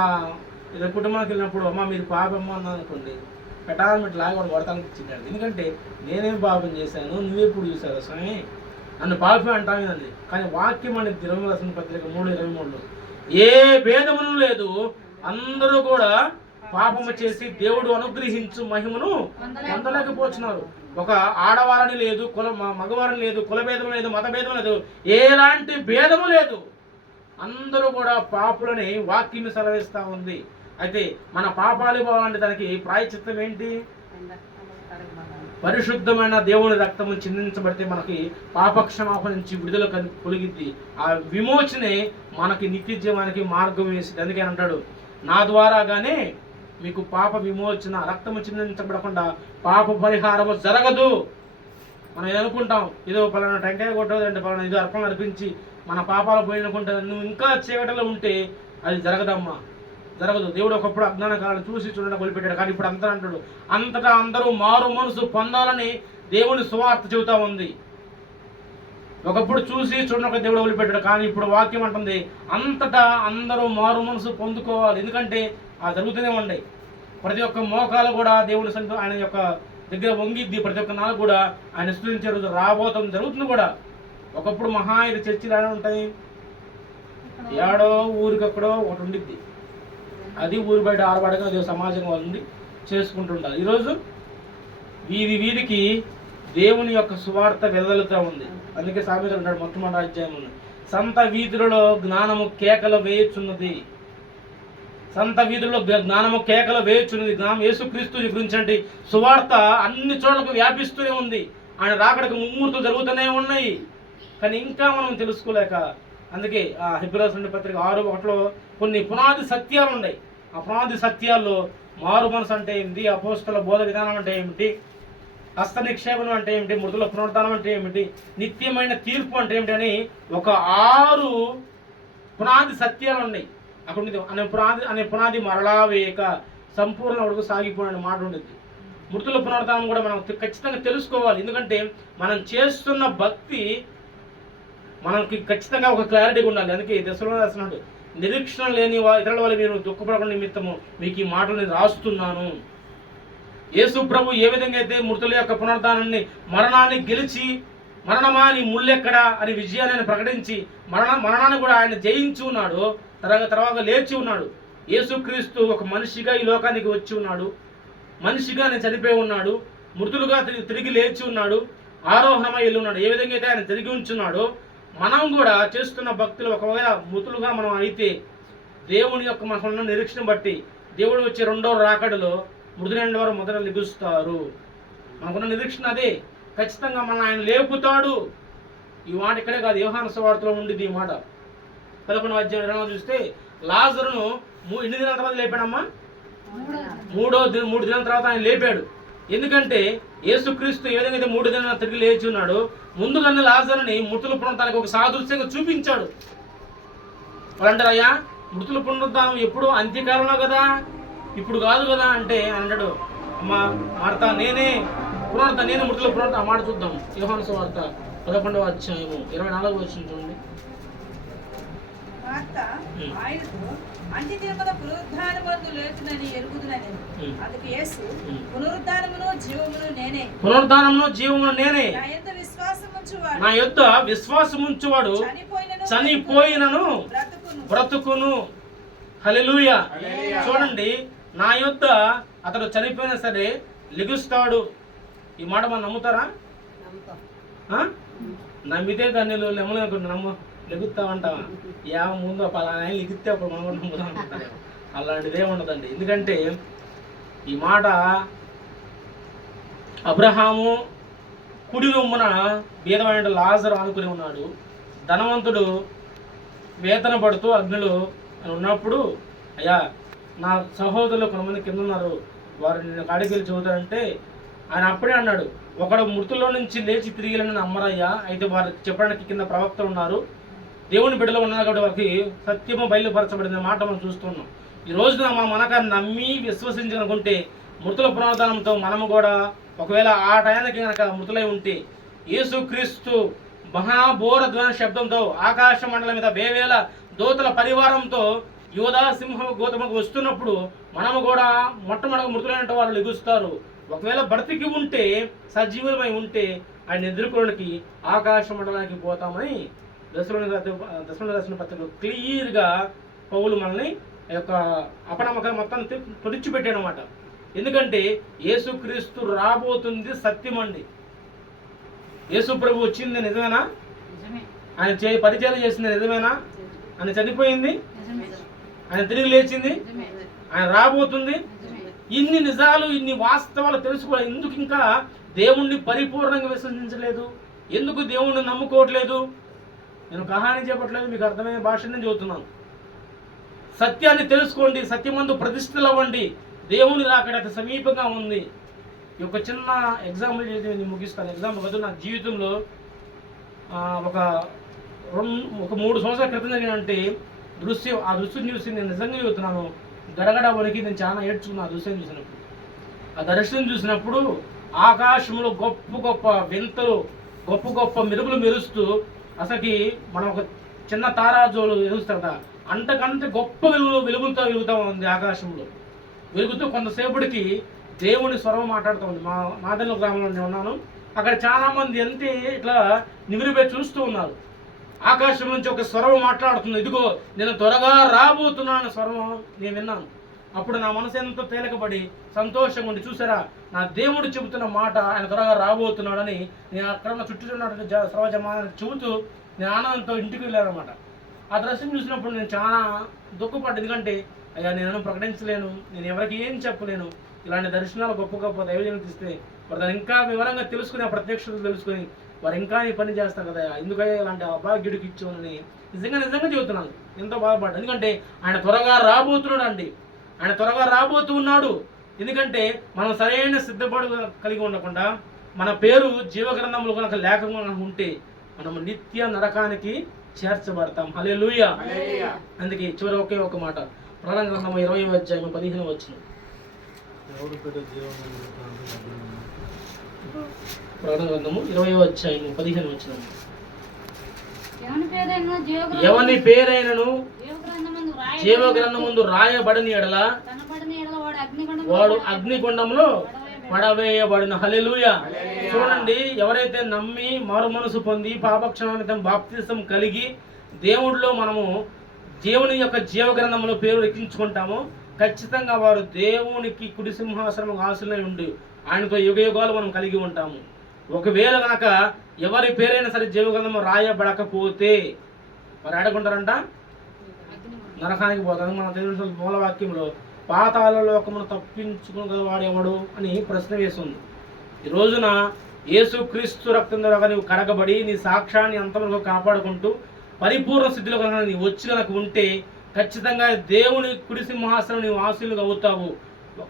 ఏదో కుటుంబానికి వెళ్ళినప్పుడు అమ్మ మీరు పాపమ్మ అన్నాను అనుకోండి, పెటాల్మెంట్ లాగా వాడు కొడతానికి ఇచ్చింటాడు. ఎందుకంటే నేనేం పాపం చేశాను, నువ్వెప్పుడు చూసావు స్వామి, నన్ను పాపం అంటామేనండి. కానీ వాక్యం అనేది తిరుమలసిన పత్రిక 3:23 ఏ భేదమును లేదు, అందరూ కూడా పాపము చేసి దేవుడు అనుగ్రహించు మహిమను పొందలేకపోతున్నారు. ఒక ఆడవారని లేదు, మగవారని లేదు, కుల భేదం లేదు, మత భేదం లేదు, ఎలాంటి భేదము లేదు, అందరూ కూడా పాపులని వాక్యం సెలవిస్తూ ఉంది. అయితే మన పాపాలు పోవాలంటే దానికి ప్రాయశ్చిత్తం ఏంటి? పరిశుద్ధమైన దేవుని రక్తము చిందించబడితే మనకి పాపక్షమాపణ నుంచి విడుదల కలిగిద్ది. ఆ విమోచనే మనకి నిత్య జీవానికి మార్గం వేసింది. అందుకే అంటాడు, నా ద్వారాగానే మీకు పాప విమోచన, రక్తము చిందించబడకుండా పాప పరిహారము జరగదు. మనం అనుకుంటాం ఏదో పలానా టెంకాయ కొట్టదు అంటే పలానా ఏదో అర్పణ అర్పించి మన పాపాలు పోయినకుంటే నువ్వు ఇంకా చీకటిలో ఉంటే అది జరగదమ్మా, జరగదు. దేవుడు ఒకప్పుడు అజ్ఞాన కాలను చూసి చూడడం వదిలిపెట్టాడు. కానీ ఇప్పుడు అంతా అంటాడు, అంతటా అందరూ మారు మనసు పొందాలని దేవుని సువార్త చెబుతా ఉంది. ఒకప్పుడు చూసి చూడక దేవుడు వదిలిపెట్టాడు. కానీ ఇప్పుడు వాక్యం అంటుంది, అంతటా అందరూ మారు మనసు పొందుకోవాలి. ఎందుకంటే ఆ జరుగుతూనే ఉన్నాయి. ప్రతి ఒక్క మోకాలు కూడా దేవుని సంతో ఆయన యొక్క దగ్గర వంగిద్ది. ప్రతి ఒక్క నాలుగు కూడా ఆయన స్తుతించే రోజు రాబోతుంది, జరుగుతుంది కూడా. ఒకప్పుడు మహా ఇది చర్చిలు ఎలా ఉంటాయి, ఏడో ఊరికక్కడో ఒకటి ఉండిద్ది, అది ఊరి బయట ఆరబడగా అదే సమాజం వాళ్ళు చేసుకుంటుంటారు. ఈరోజు వీధికి దేవుని యొక్క సువార్త వెదలుతూ ఉంది. అందుకే సామెతలు ఉంటాడు మొట్టమొదటి అధ్యాయం, సంత వీధులలో జ్ఞానము కేకలు వేయుచున్నది, సంత వీధుల్లో జ్ఞానము కేకలు వేయుచున్నది. జ్ఞానం యేసుక్రీస్తు గురించి సువార్త అన్ని చోట్లకు వ్యాపిస్తూనే ఉంది. ఆయన రాకడకు ముమ్మూర్తులు జరుగుతూనే ఉన్నాయి. కానీ ఇంకా మనం తెలుసుకోలేక, అందుకే ఆ హెబ్రీ పత్రిక 6:1 కొన్ని పునాది సత్యాలు ఉన్నాయి. ఆ పునాది సత్యాల్లో మారు మనసు అంటే ఏమిటి, అపోస్తల బోధ విధానం అంటే ఏమిటి, హస్త నిక్షేపం అంటే ఏమిటి, మృతుల పునరుద్ధానం అంటే ఏమిటి, నిత్యమైన తీర్పు అంటే ఏమిటి అని ఒక 6 పునాది సత్యాలు ఉన్నాయి. అక్కడ అనే పునాది మరలా వేయక సంపూర్ణ వరకు సాగిపోయిన మాట ఉండేది. మృతుల పునరుద్ధానం కూడా మనం ఖచ్చితంగా తెలుసుకోవాలి. ఎందుకంటే మనం చేస్తున్న భక్తి మనకి ఖచ్చితంగా ఒక క్లారిటీగా ఉండాలి. అందుకే దశలో రాస్తున్నాడు, నిరీక్షణ లేని ఇతరుల వల్ల మీరు దుఃఖపడకుండా నిమిత్తము మీకు ఈ మాటలు నేను రాస్తున్నాను. యేసు ప్రభు ఏ విధంగా అయితే మృతుల యొక్క పునరుద్ధానాన్ని, మరణాన్ని గెలిచి మరణమా నీ ముళ్ళెక్కడ అని విజయాన్ని ఆయన ప్రకటించి మరణాన్ని కూడా ఆయన జయించి ఉన్నాడు, తర్వాత లేచి ఉన్నాడు. యేసుక్రీస్తు ఒక మనిషిగా ఈ లోకానికి వచ్చి ఉన్నాడు, మనిషిగా ఆయన చనిపోయి ఉన్నాడు, మృతులుగా తిరిగి లేచి ఉన్నాడు, ఆరోహణమై వెళ్ళి ఉన్నాడు. ఏ విధంగా అయితే ఆయన తిరిగి ఉంచున్నాడో మనం కూడా చేస్తున్న భక్తులు ఒకవేళ మృతులుగా మనం అయితే దేవుని యొక్క మనకున్న నిరీక్షణ బట్టి దేవుడు వచ్చే 2వ రాకడలో మృతులైన వారు మొదట లెగుస్తారు. మనకున్న నిరీక్షణ అదే, ఖచ్చితంగా మన ఆయన లేపుతాడు. ఈ మాట ఇక్కడే కాదు, యోహాను సువార్తలో ఉండిద్ది ఈ మాట. 11వ అధ్యాయం చూస్తే లాజరును ఎన్ని దినాల తర్వాత లేపాడమ్మా? 3 దినాల తర్వాత ఆయన లేపాడు. ఎందుకంటే యేసుక్రీస్తు ఏ విధంగా అయితే 3 దినాలు తిరిగి లేచి ఉన్నాడు, ముందుగానే లాజరుని మృతుల పునరుద్ధానానికి ఒక సాదృశ్యంగా చూపించాడు. వాళ్ళంటారు, అయ్యా మృతుల పునరుద్ధానం ఎప్పుడు అంత్యకాలంలో కదా, ఇప్పుడు కాదు కదా అంటే అన్నాడు, అమ్మా మార్తా నేనే మృతుల పునరుద్ధానం. మాట చూద్దాం, యోహాను సువార్త 11వ అధ్యాయము 24వ వచనం చూడండి. పునరుద్ధానమును జీవమును నేనే, నా యొద్ద విశ్వాసముంచువాడు చనిపోయినను బ్రతుకును. హల్లెలూయా. చూడండి, నా యొద్ద అతడు చనిపోయినా సరే లెగుస్తాడు. ఈ మాట మనం నమ్ముతారా? నమ్మితే దాన్ని నమ్ము లెగుతామంటావా? ముందు పలానా లెగితే అప్పుడు మనం కూడా నమ్ముదాం అనుకుంటారు. అలాంటిదే ఉండదండి. ఎందుకంటే ఈ మాట అబ్రహాము కుడి రొమ్మున బీదమైన లాజరు ఆనుకుని ఉన్నాడు. ధనవంతుడు వేతన పడుతూ అగ్నిలో ఉన్నప్పుడు, అయ్యా నా సహోదరులు కొంతమంది కింద ఉన్నారు, వారు నేను కాడికి వెళ్ళి చదువుతారంటే ఆయన అప్పుడే అన్నాడు, ఒకడు మృతుల్లో నుంచి లేచి తిరిగి నమ్మరయ్యా, అయితే వారు చెప్పడానికి కింద ప్రవక్తలు ఉన్నారు, దేవుని బిడ్డలో ఉన్నారు కాబట్టి వారికి సత్యము బయలుపరచబడిన మాట మనం చూస్తున్నాం. ఈ రోజున మనక నమ్మి విశ్వసించనుకుంటే మృతుల పునరుద్ధానంతో మనము కూడా ఒకవేళ ఆ టయానికి కనుక మృతులై ఉంటే యేసుక్రీస్తు మహాబోరధ్వన శబ్దంతో ఆకాశ మండలం మీద వేవేల దూతల పరివారంతో యోధా సింహం గోతముకు వస్తున్నప్పుడు మనము కూడా మొట్టమొదటి మృతులైన వాళ్ళు లెగుస్తారు. ఒకవేళ బ్రతికి ఉంటే, సజీవులమై ఉంటే ఆయన ఎదుర్కోవడానికి ఆకాశ మండలానికి పోతామని దశలోని రాసిన పత్రికలో క్లియర్గా పౌలు మనల్ని యొక్క అపనమ్మకాన్ని మొత్తాన్ని తుడిచిపెట్టాడు అనమాట. ఎందుకంటే యేసుక్రీస్తు రాబోతుంది సత్యం అండి. యేసు ప్రభు వచ్చింది నిజమేనా? ఆయన పరిచయం చేసింది నిజమేనా? ఆయన చనిపోయింది, ఆయన తిరిగి లేచింది, ఆయన రాబోతుంది. ఇన్ని నిజాలు, ఇన్ని వాస్తవాలు తెలుసుకోవాలి. ఎందుకు ఇంకా దేవుణ్ణి పరిపూర్ణంగా విశ్వసించలేదు? ఎందుకు దేవుణ్ణి నమ్ముకోవట్లేదు? నేను కహాని చెప్పట్లేదు, మీకు అర్థమయ్యే భాషనే చెబుతున్నాను. సత్యాన్ని తెలుసుకోండి, సత్యమందు ప్రతిష్టలు అవ్వండి. దేవుని రాకడ అతి సమీపంగా ఉంది. ఈ ఒక చిన్న ఎగ్జాంపుల్ చేసి నేను ముగిస్తాను. ఎగ్జాంపుల్ బదులు నా జీవితంలో ఒక 3 సంవత్సరాల క్రితం జరిగినంటే దృశ్యం, ఆ దృశ్యం చూసి నేను నిజంగా చెబుతున్నాను, గడగడ వణికి నేను చాలా ఏడ్చుకున్నాను. ఆ దృశ్యం చూసినప్పుడు, ఆ దర్శనం చూసినప్పుడు ఆకాశంలో గొప్ప గొప్ప వింతలు, గొప్ప గొప్ప మెరుపులు మెరుస్తూ, అసలుకి మనం ఒక చిన్న తారాజోలు వెలుగుస్తాం కదా, అంతకంటే గొప్ప వెలుగులతో వెలుగుతూ ఉంది. ఆకాశంలో వెలుగుతూ కొంతసేపటికి దేవుని స్వరం మాట్లాడుతూ ఉంది. మా మాదల గ్రామంలో నేను ఉన్నాను. అక్కడ చాలామంది అంతే ఇట్లా నిమిరిపోయి చూస్తూ ఉన్నారు. ఆకాశం నుంచి ఒక స్వరం మాట్లాడుతుంది, ఇదిగో నేను త్వరగా రాబోతున్నాను స్వరం నేను విన్నాను. అప్పుడు నా మనసు ఎంతో తేలికపడి సంతోషంగా ఉండి, చూసారా నా దేవుడు చెబుతున్న మాట, ఆయన త్వరగా రాబోతున్నాడని నేను అక్కడ చుట్టూ ఉన్నటువంటి సర్వజమానానికి చెబుతూ నేను ఆనందంతో ఇంటికి వెళ్ళాను అనమాట. ఆ దృశ్యం చూసినప్పుడు నేను చాలా దుఃఖపడ్డా. ఎందుకంటే అయ్యా నేను ప్రకటించలేను, నేను ఎవరికి ఏం చెప్పలేను. ఇలాంటి దర్శనాలు గొప్ప గొప్ప దైవజనులకు ఇస్తే వారు దాన్ని ఇంకా వివరంగా తెలుసుకుని, ఆ ప్రత్యక్షతలు తెలుసుకొని వారు ఇంకా ఈ పని చేస్తారు కదా, ఎందుకయ్యా ఇలాంటి అభాగ్యుడికి ఇచ్చామని నిజంగా చెబుతున్నాను. ఎంతో బాధపడ్డా. ఎందుకంటే ఆయన త్వరగా రాబోతున్నాడు అండి. ఆయన త్వరగా రాబోతూ ఉన్నాడు. ఎందుకంటే మనం సరైన సిద్ధపడు కలిగి ఉండకుండా మన పేరు జీవగ్రంథంలో కనుక లేకుండా ఉంటే మనం నిత్య నరకానికి చేర్చబడతాం. హల్లెలూయా. అందుకే చివరి ఒకే ఒక మాట, ప్రకటన గ్రంథం 20వ అధ్యాయం 15వ వచనం. ప్రకటన గ్రంథము 20వ అధ్యాయం 15వ వచనం. ఎవని పేరైనను జీవగ్రంథమందు రాయబడని ఎడల వాడు అగ్నిగుండంలో పడవేయబడిన. హల్లెలూయా. చూడండి, ఎవరైతే నమ్మి మారు మనసు పొంది పాపక్షమాపణ బాప్తిసం కలిగి దేవుడిలో మనము దేవుని యొక్క జీవగ్రంథంలో పేరు ఎక్కించుకుంటామో ఖచ్చితంగా వారు దేవునికి కుడి సింహాసనం ఆశలై ఉండి ఆయనతో యుగయుగాలు మనం కలిగి ఉంటాము. ఒకవేళ కనుక ఎవరి పేరైనా సరే జీవగ్రంథం రాయబడకపోతే వారు ఆడుకుంటారంట, నరకానికి పోతారు. మన దేవుని మూలవాక్యంలో పాతాళ లోకమును తప్పించుకుని వాడేవాడు అని ప్రశ్న వేస్తుంది. ఈ రోజున యేసుక్రీస్తు రక్తం ద్వారా నీవు కడగబడి నీ సాక్ష్యాన్ని అంతవరకు కాపాడుకుంటూ పరిపూర్ణ స్థితిలో కనుక నీ వచ్చి కనుక ఉంటే ఖచ్చితంగా దేవుని కుడి సింహాసనం నీవు ఆశీలుగా అవుతావు.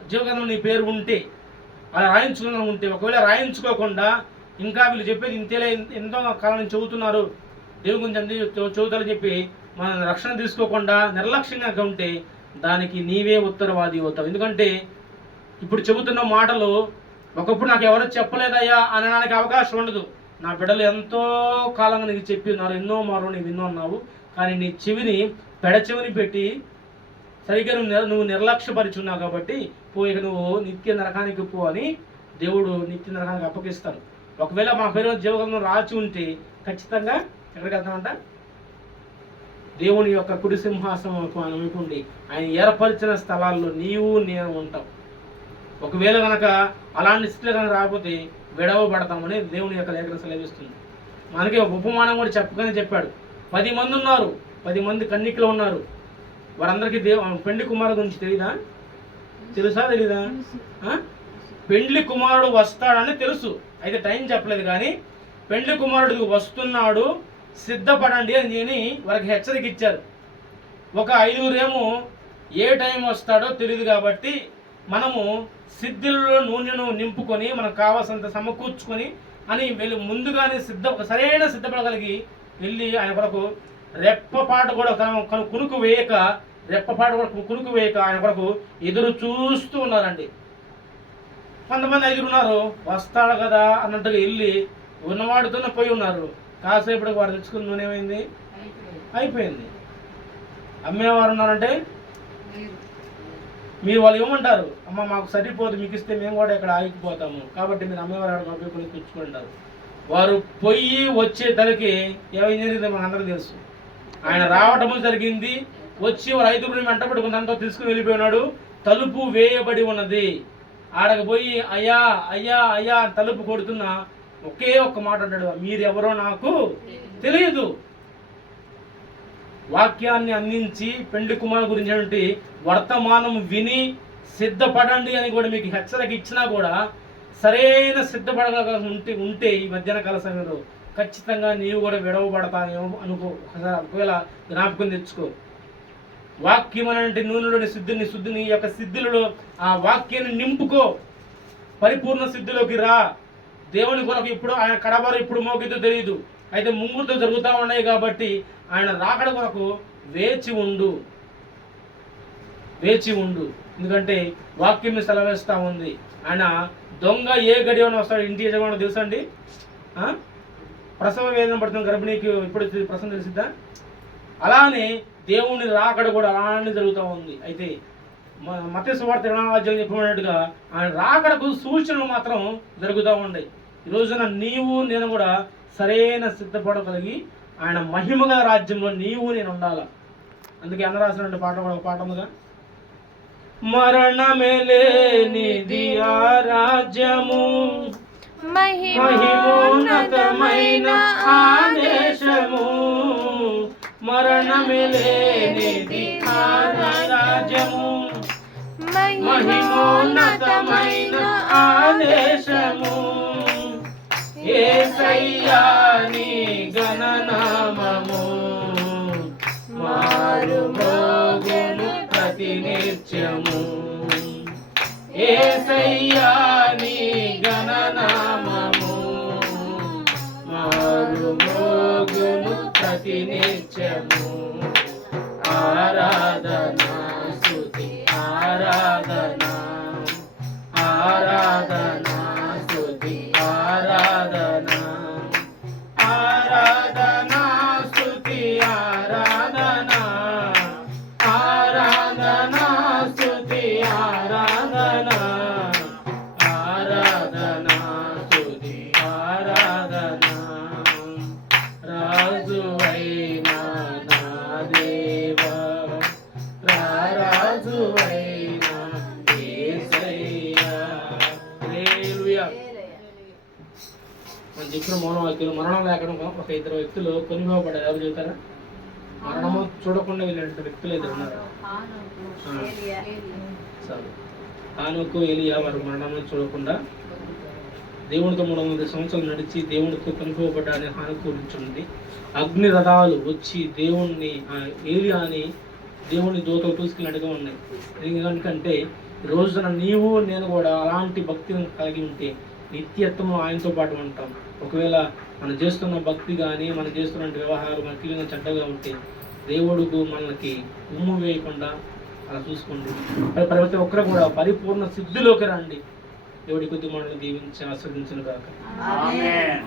జీవగ్రంథం నీ పేరు ఉంటే, అలా రాయించుకుని ఉంటే. ఒకవేళ రాయించుకోకుండా ఇంకా వీళ్ళు చెప్పేది ఇంతేలే, ఎంతో కాలం నుంచి చెబుతున్నారు దేవుని గురించి అంతే చెబుతారని చెప్పి మన రక్షణ తీసుకోకుండా నిర్లక్ష్యంగా ఉంటే దానికి నీవే ఉత్తరవాది అవుతావు. ఎందుకంటే ఇప్పుడు చెబుతున్న మాటలు ఒకప్పుడు నాకు ఎవరు చెప్పలేదయ్యా అనడానికి అవకాశం ఉండదు. నా బిడ్డలు ఎంతో కాలంగా నీకు చెప్పి ఉన్నారు, ఎన్నో మారు నీవు విన్నో అన్నావు, కానీ నీ చెవిని పెడచెవిని పెట్టి సరిగ్గా నువ్వు నిర్లక్ష్యపరిచున్నావు కాబట్టి ఇక నువ్వు నిత్య నరకానికి పో అని దేవుడు నిత్య నరకానికి అప్పగిస్తాడు. ఒకవేళ మా పేరు జీవగ్రంథం రాచి ఉంటే ఖచ్చితంగా ఎక్కడికి వెళ్తామంట, దేవుని యొక్క కుడి సింహాసనం అనుకుండి ఆయన ఏర్పరిచిన స్థలాల్లో నీవు నేను ఉంటాం. ఒకవేళ కనుక అలాంటి స్థితిలో కనుక రాకపోతే విడవబడతామని దేవుని యొక్క లేఖనం సెలవిస్తుంది. మనకి ఒక ఉపమానం కూడా చెప్పాడు. 10 మంది ఉన్నారు, 10 మంది కన్నికలు ఉన్నారు. వారందరికీ పెండ్లి కుమారుడు గురించి తెలుసా తెలీదా? పెండ్లి కుమారుడు వస్తాడని తెలుసు, అయితే టైం చెప్పలేదు. కానీ పెండ్లి కుమారుడు వస్తున్నాడు, సిద్ధపడండి అని వారికి హెచ్చరిక ఇచ్చారు. ఒక 5 ఏ టైం వస్తాడో తెలియదు కాబట్టి మనము సిద్ధులలో నూనెను నింపుకొని మనకు కావాల్సినంత సమకూర్చుకొని అని వెళ్ళి ముందుగానే సరైన సిద్ధపడగలిగి వెళ్ళి ఆయన కొరకు రెప్పపాటు కూడా కునుకు వేయక ఆయన కొరకు ఎదురు చూస్తూ ఉన్నారండి. కొంతమంది 5 ఉన్నారు, వస్తాడు కదా అన్నట్టుగా వెళ్ళి ఉన్నవాడితోనే పోయి ఉన్నారు. కాసేపటికి వారు తెచ్చుకున్న నూనె ఏమైంది? అయిపోయింది. అమ్మేవారు ఉన్నారంటే మీరు వాళ్ళు ఏమంటారు, అమ్మ మాకు సరిపోదు, మీకు ఇస్తే మేము కూడా ఇక్కడ ఆగిపోతాము, కాబట్టి మీరు అమ్మేవారు పంపించుకొని తెచ్చుకుంటారు. వారు పొయ్యి వచ్చే తలకి ఏమేం జరిగింది మనకు అందరికీ తెలుసు. ఆయన రావటము జరిగింది, వచ్చి వారు 5 వెంట పట్టుకుని అంతా తీసుకుని వెళ్ళిపోయినాడు. తలుపు వేయబడి ఉన్నది. ఆడకు పోయి అయ్యా అయ్యా అయ్యా తలుపు కొడుతున్నా ఒకే ఒక్క మాట అంటాడు, మీరెవరో నాకు తెలియదు. వాక్యాన్ని అందించి పెండ్లి కుమారు గురించి వర్తమానం విని సిద్ధపడండి అని కూడా మీకు హెచ్చరిక ఇచ్చినా కూడా సరైన సిద్ధపడగా ఉంటే ఈ మధ్యాహ్న కాల సమయంలో ఖచ్చితంగా నీవు కూడా విడవబడతానేమో అనుకో. ఒకవేళ జ్ఞాపకం తెచ్చుకో. వాక్యం అంటే నూనెలోని శుద్ధిని యొక్క సిద్ధులలో ఆ వాక్యాన్ని నింపుకో. పరిపూర్ణ సిద్ధిలోకి రా. దేవుని కొరకు ఇప్పుడు ఆయన కడబారు ఇప్పుడు మోగిద్దో తెలియదు, అయితే ముంగుతో జరుగుతూ ఉన్నాయి కాబట్టి ఆయన రాకడ కొరకు వేచి ఉండు. ఎందుకంటే వాక్యం సెలవేస్తూ ఉంది. ఆయన దొంగ ఏ గడియన వస్తాడు ఇంటి యజమాని తెలుసండి. ప్రసవ వేదన పడుతున్న గర్భిణీకి ఇప్పుడు ప్రసవం తెలిసిద్దా? అలానే దేవుని రాకడ కూడా అలానే జరుగుతూ ఉంది. అయితే మత్తయి సువార్త 20వ అధ్యాయం చెప్పినట్టుగా ఆయన రాకడకు సూచనలు మాత్రం జరుగుతూ ఉన్నాయి. ఈ రోజున నీవు నేను కూడా సరైన సిద్ధపడగలిగి ఆయన మహిమగల రాజ్యంలో నీవు నేను ఉండాలా. అందుకే అన్న రాసిన పాట కూడా ఒక పాట ఉందిగా, మరణమే లేనిది ఆ రాజ్యము, మహిమోన్నతమైన ఆ దేశము, మరణమే లేనిది ఆ రాజ్యము, మహిమోన్నతమైన ఆ దేశము, యేసయ్యా నీ ఘననామము మారుమోగును ప్రతినిత్యము, యేసయ్యా నీ ఘననామము మారుమోగును ప్రతినిత్యము. ఆరాధనా స్తుతి ఆరాధనా, ఆరాధనా స్తుతి ఆరాధనా, ఆరాధనా స్తుతి ఆరాధనా, ఆరాధనా స్తుతి ఆరాధనా, ఆరాధనా స్తుతి ఆరాధనా. రాజువైనా నా దేవా, రాజువైనా యేసయ్యా. హల్లెలూయా. మనం చెప్పిన మౌన వాక్యాలు మరణం లేకుండా ఒక 2 వ్యక్తులు కొనిపోబడ్డారు. ఎవరు చెబుతారా? మరణము చూడకుండా వెళ్ళినట్టు వ్యక్తులు 2 ఉన్నారు. హానోకు ఎలియా వారు మరణం చూడకుండా దేవునితో 300 సంవత్సరాలు నడిచి దేవునితో కొనిపోబడ్డా అనే హానోకు గురించి ఉంది. అగ్ని రథాలు వచ్చి దేవుణ్ణి ఏలియాని దేవుని దూతలు తీసుకెళ్ళినట్టుగా ఉన్నాయి. ఎందుకంటే ఈ రోజున నీవు నేను కూడా అలాంటి భక్తిని కలిగి ఉంటే నిత్యత్వము ఆయనతో పాటు ఉంటాం. ఒకవేళ మనం చేస్తున్న భక్తి కానీ మనం చేస్తున్న వ్యవహారం మనకి చెడ్డగా ఉంటే దేవుడుకు మనకి ఉమ్ము వేయకుండా అలా చూసుకోండి. ప్రతి ఒక్కరు కూడా పరిపూర్ణ సిద్ధిలోకి రండి. దేవుడి కొద్ది మనల్ని దీవించి ఆశీర్వదించును గాక. ఆమేన్.